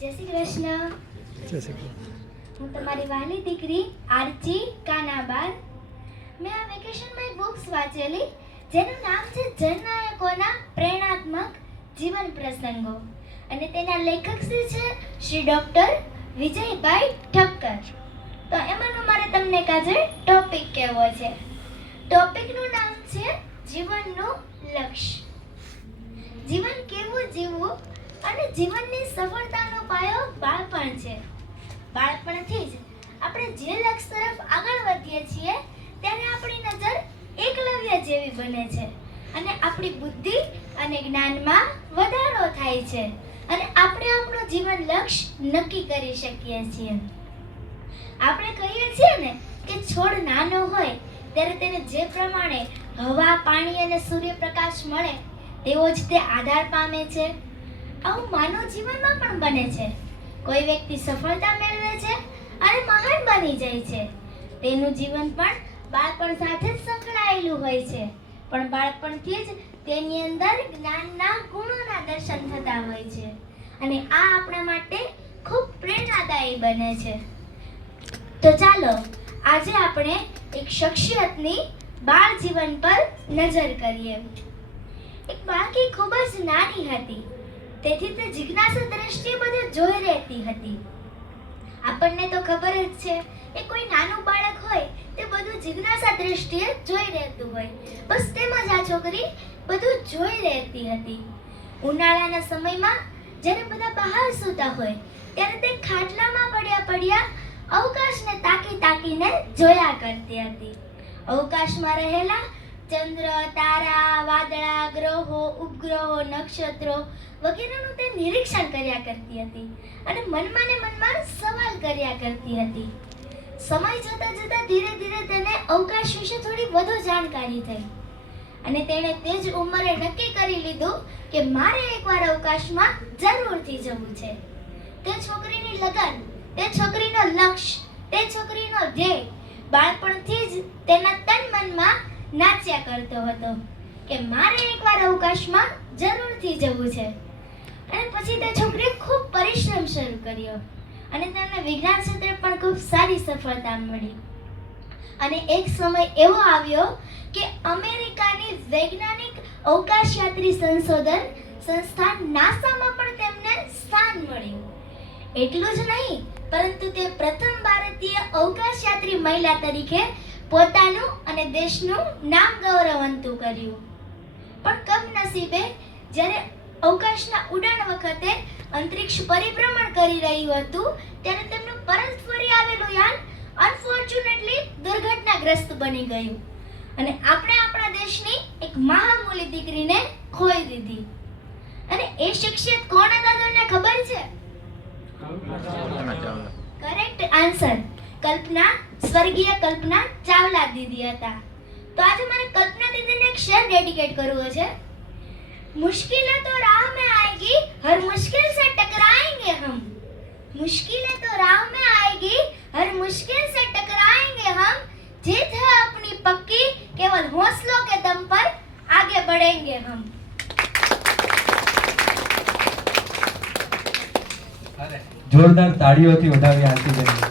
જય શ્રી કૃષ્ણ. જય શ્રી કૃષ્ણ. હું તમારી વહાલી દીકરી આરજી કાનાબાર. મેં આ વેકેશનમાં એક બુક્સ વાંચેલી જેનું નામ છે જનનાયકોના પ્રેરણાત્મક જીવન પ્રસંગો અને તેના લેખક છે શ્રી ડૉક્ટર વિજયભાઈ ઠક્કર. તો એમાંનો મારે તમને આજે ટોપિક કહેવો છે. ટોપિકનું નામ છે જીવનનું લક્ષ્ય. જીવન કેવું જીવવું અને જીવનની સફળતાનો પાયો બાળપણ છે. બાળપણથી જ આપણે જે લક્ષ્ય તરફ આગળ વધીએ છીએ ત્યારે આપણી નજર એકલવ્ય જેવી બને છે અને આપણી બુદ્ધિ અને જ્ઞાનમાં વધારો થાય છે અને આપણે આપણું જીવન લક્ષ્ય નક્કી કરી શકીએ છીએ. આપણે કહીએ છીએ ને કે છોડ નાનો હોય ત્યારે તેને જે પ્રમાણે હવા, પાણી અને સૂર્યપ્રકાશ મળે તેવો જ તે આધાર પામે છે. આવું માનવ જીવનમાં પણ બને છે. કોઈ વ્યક્તિ સફળતા મેળવે છે અને મહાન બની જાય છે. તેનું જીવન પણ બાળપણ સાથે જ સંકળાયેલું હોય છે, પણ બાળપણથી જ તેની અંદર જ્ઞાનના ગુણોના દર્શન થતા હોય છે અને આ આપણા માટે ખૂબ પ્રેરણાદાયી બને છે. તો ચાલો આજે આપણે એક શખ્સિયતની બાળ જીવન પર નજર કરીએ. એક બાળકી ખૂબ જ નાની હતી, તેથી તે જિજ્ઞાસા દ્રષ્ટિએ બધું જોઈ રહેતી હતી. આપણને તો ખબર જ છે કે કોઈ નાનું બાળક હોય તે બધું જિજ્ઞાસા દ્રષ્ટિએ જોઈ રહેતું હોય. બસ તેમ જ આ છોકરી બધું જોઈ રહેતી હતી. ઉનાળાના સમયમાં જ્યારે બધા બહાર સૂતા હોય ત્યારે તે ખાટલામાં પડ્યા અવકાશને તાકીને જોયા કરતી હતી. અવકાશમાં રહેલા ચંદ્ર, તારા, વાદળા, ગ્રહો, ઉપગ્રહો, નક્ષત્રો વગેરેનું તે નિરીક્ષણ કર્યા કરતી હતી અને મનમાં સવાલ કર્યા કરતી હતી. સમય જતા ધીરે ધીરે તેને અવકાશ વિશે થોડી વધુ જાણકારી થઈ અને તેણે તે જ ઉંમરે નક્કી કરી લીધું કે મારે એકવાર અવકાશમાં જરૂરથી જવું છે. તે છોકરીની લગન, તે છોકરીનો લક્ષ્ય, તે છોકરીનો ધ્યેય બાળપણથી જ તેના તન મનમાં નાચ્યા કરતો હતો કે મારે એકવાર અવકાશમાં જરૂરથી જવું છે. અને પછી તે છોકરીએ ખૂબ પરિશ્રમ શરૂ કર્યો અને તેને વિજ્ઞાન ક્ષેત્રે પણ ખૂબ સારી સફળતા મળી. અને એક સમય એવો આવ્યો કે અમેરિકાની વૈજ્ઞાનિક અવકાશયાત્રી સંશોધન સંસ્થા નાસામાં પણ તેમને સ્થાન મળ્યું. એટલું જ નહીં, પરંતુ તે પ્રથમ ભારતીય અવકાશયાત્રી મહિલા તરીકે પોતાનું અને દેશનું નામ ગૌરવવંતું કર્યું. પણ કમનસીબે જ્યારે અવકાશના ઉડાણ વખતે અંતરિક્ષ પરિભ્રમણ કરી રહ્યું હતું ત્યારે તેમનું પરત ફરી આવેલું યાન અનફોર્ચ્યુનેટલી દુર્ઘટનાગ્રસ્ત બની ગયું અને આપણે આપણા દેશની એક મહામૂલી દીકરીને ખોઈ દીધી. અને એ શખ્સિયત કોણ હતા તમને ખબર છે? કરેક્ટ આન્સર સ્વર્ગીય કલ્પના ચાવલા દીદી હતા. તો આજે મારે કલ્પના દીદીને એક શેર ડેડિકેટ કરવો છે. मुश्किलें तो राह में आएगी, हर मुश्किल से टकराएंगे हम. मुश्किलें तो राह में आएगी, हर मुश्किल से टकराएंगे हम. जीत है अपनी पक्की, केवल हौसलों के दम पर आगे बढ़ेंगे हम. જોરદાર તાળીઓથી વધાવી આરતી બેન.